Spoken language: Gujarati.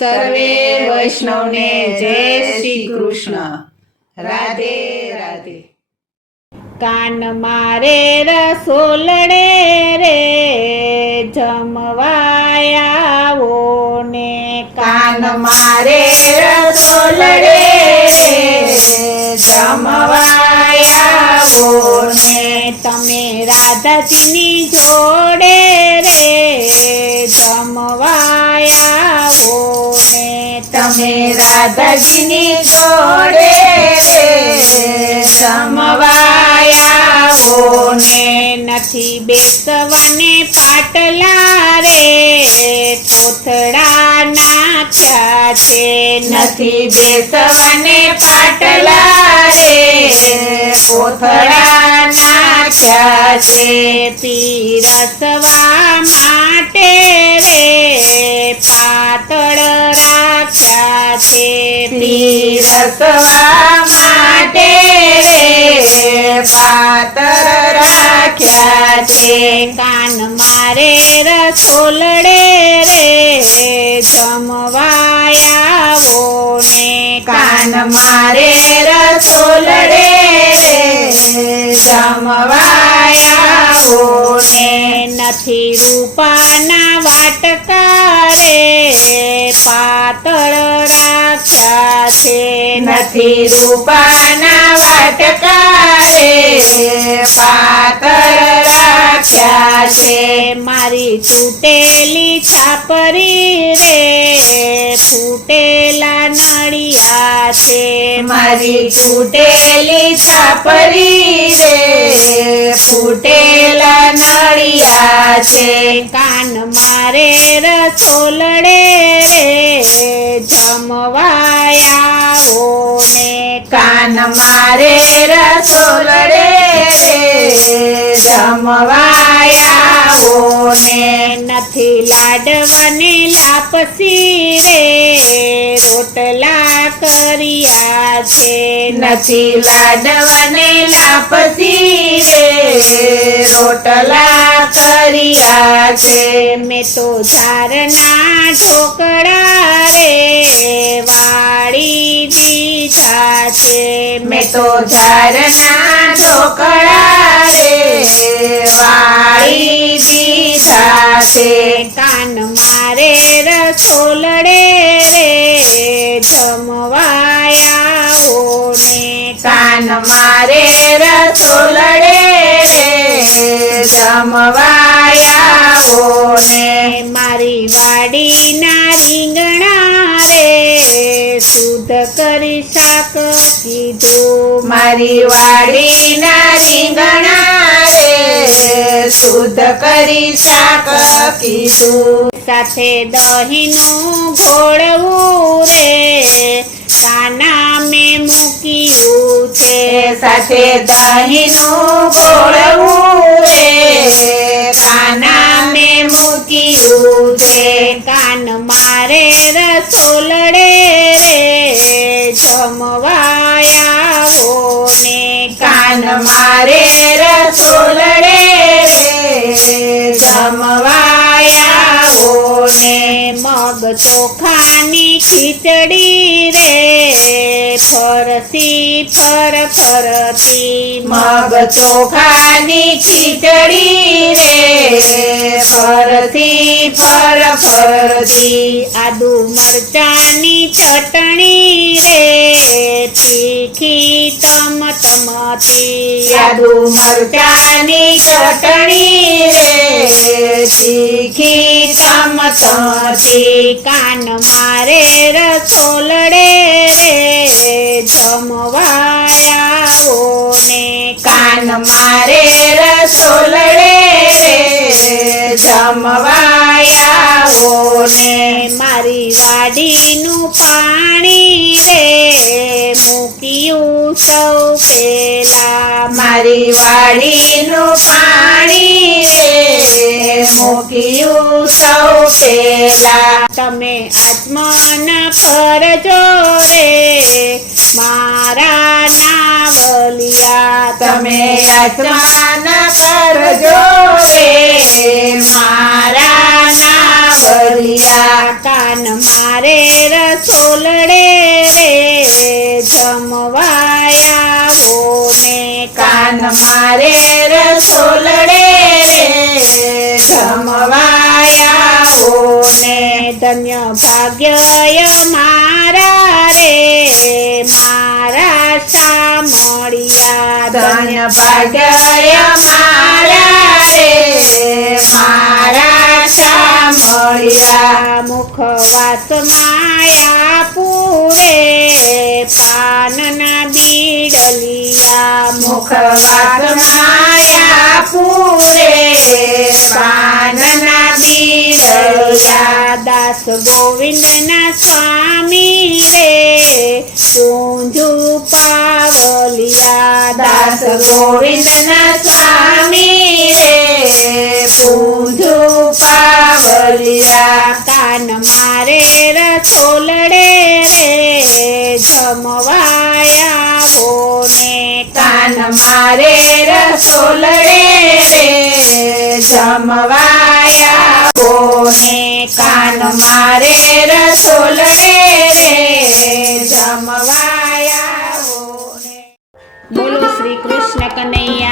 સર્વે વૈષ્ણવને જય શ્રી કૃષ્ણ. રાધે રાધે. કાન મારે રસોલડે રે જમવાયાવો ને, કાન મારે રસોલડે રે જમવાયાવો ને, તમે રાધાજીની જોડે રે જમવાયાવો ને, તમે રાધાજીની જોડે રે જમવાયાવો ને, નથી બેસવાને પાટલા રે કોથળા નાખ્યા છે, નથી બેસવાને પાટલા રે કોથળા નાખ્યા છે, પીરસવા માટે રે પાતળ રાખ્યા છે, પીરસવા માટે રે પાતળ રાખ્યા છે, કાન મારે રસોલડે રે જમવાયાવો ને, કાન મારે રસોલડે રે જમવાયાવો ને, નથી રૂપાના વાટકા રે પાતળ રાખ્યા છે, નથી રૂપાના વાટકા રે પાતળ રાખ્યા છે, મારી તૂટેલી છાપરી રે ફૂટેલા નળિયા છે, મારી તૂટેલી છાપરી રે ફૂટેલા નળિયા છે, કાન મારે રસોલડે રે જમવાયાવો ને, કાન મારે રસોલડે રે જમવાયાવો ને, નથી લાડવાને લાપસી રે રોટલા કર્યા છે, નથી લાડવાને લાપસી રે રોટલા કર્યા છે, મેં તો ઝારના ઢોકળા રે વાળી દીધા છે, મેં તો ઝારના ઢોકળા રે વાળી દીધા છે, કાન મારે રસોલડે રે જમવાયાવો ને, કાન મારે રસોલડે રે જમવાયાવો ને, મારી વાડીના રીંગણા રે શુદ્ધ કરી શાક કીધું, મારી વાડીના રીંગણા રે શુદ્ધ કરી શાક કીધું, સાથે દહીંનું ઘોળવું રે કાના મેં મૂક્યું છે, સાથે દહીંનું ગોળવું રે કાના મેં મૂક્યું છે, કાન મારે રસોલડે રે જમવાયાવો ને, કાન મારે રસોલડે રે જમવાયાવો ને, મગ ચોખાની ખીચડી રે ફરસી ફરફરતી, મગ ચોખાની ખીચડી રે ફરતી ફરફરતી, આદુ મરચાની ચટણી રે તીખી તમતમતી, આદુ મરચાની ચટણી રે તીખી તમતમતી, કાન મારે રસોલડે રે જમવાયાવો ને, કાન મારે રસોલડે રે જમવાયાવો ને, મારી વાડીનું પાણી રે મૂક્યું સૌ પેલા, મારી વાડીનું પાણી રે મૂક્યું સૌ પેલા, તમે આત્મન કરજો રે મારા નાવલિયા, તમે આત્માન કરજો રે મારા નાવ વલિયા કાન મારે રસોલડે રે જમવાયાવો ને કાન મારે રસોલડે રે જમવાયાવો ને ધન્ય ભાગ્ય મારા રે મારા સામળિયા ધન્ય ભાગ્ય મારા રે મારા સામળિયા મુખવાસ માયા પૂરે પાનના બીડલિયા મુખવાસ માયા પૂરે પાનના બીડલિયા દાસ ગોવિંદના સ્વામી રે પૂંજુ પાવલિયા દાસ ગોવિંદના સ્વામી રે પૂંજુ પાવલિયા કાન મારે રસોલડે રે જમવાયાવો ને કાન મારે રસોલડે રે જમવાયાવો ને કાન મારે રસોલડે રે જમવાયાવો ને બોલો શ્રી કૃષ્ણ કનૈયા